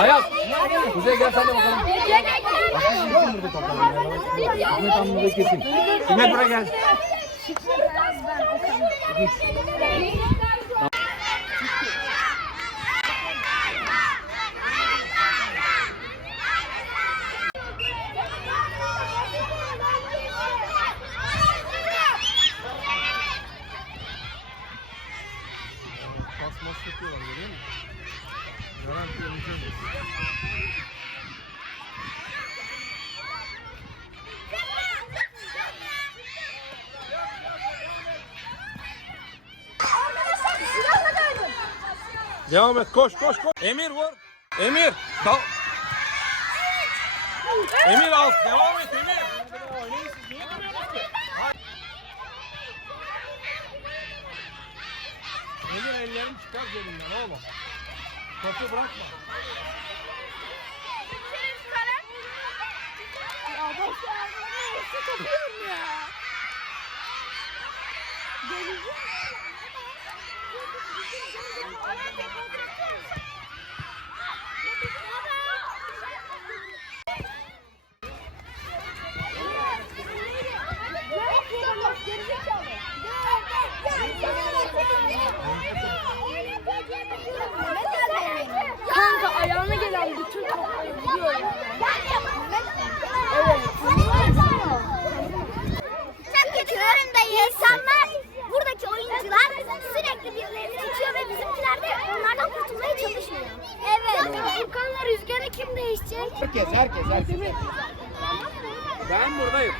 Ayaz. Kuzey gel sen de bakalım. Ahmet burada kesin. Hikmet buraya gel. Kasması Devam et koş koş koş. Emir vur. Emir. Kal. Emir al. Devam et Emir. Emir ellerini çıkar cebinden oğlum. Topu bırakma. Ya boş ver. Nasıl kapıyorum ya? Kanka insanlar, buradaki oyuncular sürekli birilerini tutuyor ve bizimkiler de onlardan kurtulmaya çalışmıyor. Evet. Furkan'la Rüzgar'ı kim değişecek? Herkes herkes herkes. Ben buradayım.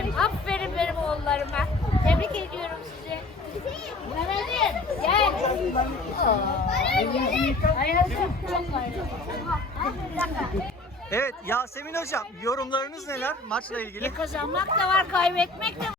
Benim. Aferin benim oğullarıma. Tebrik ediyorum sizi. Mehmet'im gel. Hayatım çok hayır. Evet Yasemin Hocam yorumlarınız neler maçla ilgili? Kazanmak da var, kaybetmek de var.